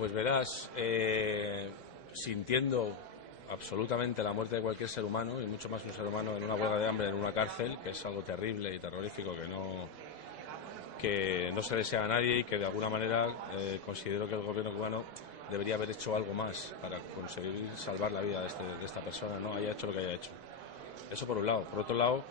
Pues verás, sintiendo absolutamente la muerte de cualquier ser humano, y mucho más un ser humano en una huelga de hambre en una cárcel, que es algo terrible y terrorífico que no se desea a nadie, y que de alguna manera considero que el gobierno cubano debería haber hecho algo más para conseguir salvar la vida de esta persona, no haya hecho lo que haya hecho. Eso por un lado. Por otro lado,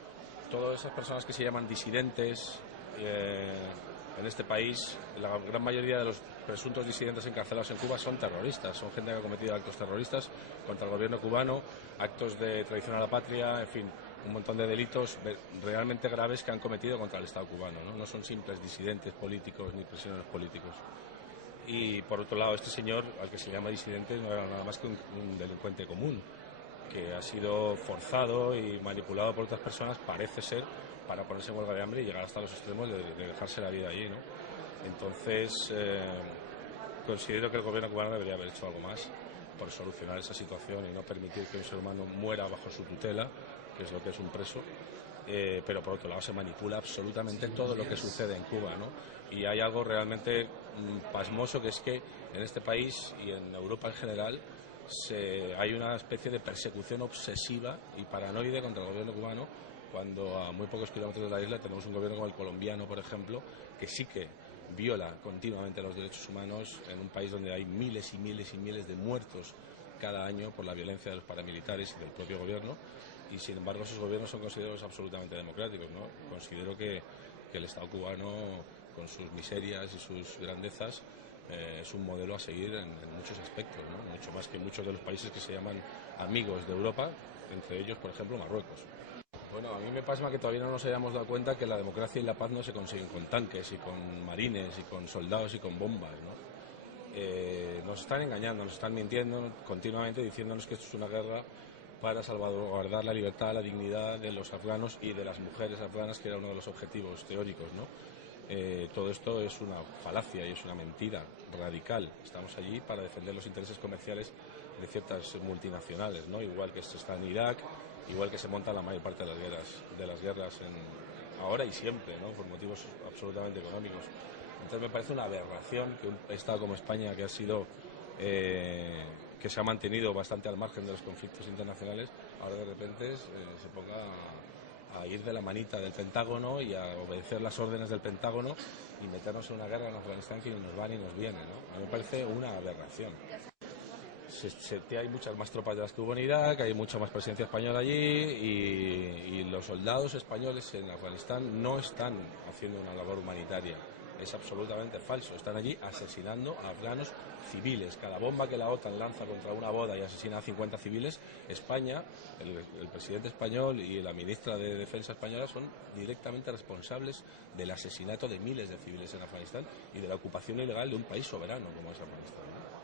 todas esas personas que se llaman disidentes en este país, la gran mayoría de los presuntos disidentes encarcelados en Cuba son terroristas, son gente que ha cometido actos terroristas contra el gobierno cubano, actos de traición a la patria, en fin, un montón de delitos realmente graves que han cometido contra el Estado cubano, no son simples disidentes políticos ni prisioneros políticos. Y por otro lado, este señor, al que se llama disidente, no era nada más que un delincuente común, que ha sido forzado y manipulado por otras personas, parece ser, para ponerse en huelga de hambre y llegar hasta los extremos de dejarse la vida allí, ¿no? Entonces, considero que el gobierno cubano debería haber hecho algo más por solucionar esa situación y no permitir que un ser humano muera bajo su tutela, que es lo que es un preso. Pero por otro lado se manipula absolutamente todo lo que sucede en Cuba, ¿no? Y hay algo realmente pasmoso, que es que en este país y en Europa en general hay una especie de persecución obsesiva y paranoide contra el gobierno cubano, cuando a muy pocos kilómetros de la isla tenemos un gobierno como el colombiano, por ejemplo, que sí que viola continuamente los derechos humanos, en un país donde hay miles y miles y miles de muertos cada año por la violencia de los paramilitares y del propio gobierno, y sin embargo esos gobiernos son considerados absolutamente democráticos, ¿no? Considero que el Estado cubano, con sus miserias y sus grandezas, es un modelo a seguir en muchos aspectos, ¿no? Mucho más que muchos de los países que se llaman amigos de Europa, entre ellos, por ejemplo, Marruecos. Bueno, a mí me pasma que todavía no nos hayamos dado cuenta que la democracia y la paz no se consiguen con tanques y con marines y con soldados y con bombas, ¿no? Nos están engañando, nos están mintiendo continuamente, diciéndonos que esto es una guerra para salvaguardar la libertad, la dignidad de los afganos y de las mujeres afganas, que era uno de los objetivos teóricos, ¿no? Todo esto es una falacia y es una mentira radical. Estamos allí para defender los intereses comerciales de ciertas multinacionales, ¿no? Igual que esto está en Irak, igual que se monta la mayor parte de las guerras ahora y siempre, ¿no? Por motivos absolutamente económicos. Entonces me parece una aberración que un Estado como España, que ha sido que se ha mantenido bastante al margen de los conflictos internacionales, ahora de repente se ponga a ir de la manita del Pentágono y a obedecer las órdenes del Pentágono y meternos en una guerra en Afganistán que ni nos va ni nos viene, ¿no? A mí me parece una aberración. Hay muchas más tropas de las que hubo en Irak, hay mucha más presencia española allí, y los soldados españoles en Afganistán no están haciendo una labor humanitaria. Es absolutamente falso. Están allí asesinando a afganos civiles. Cada bomba que la OTAN lanza contra una boda y asesina a 50 civiles, España, el presidente español y la ministra de Defensa española son directamente responsables del asesinato de miles de civiles en Afganistán y de la ocupación ilegal de un país soberano como es Afganistán, ¿no?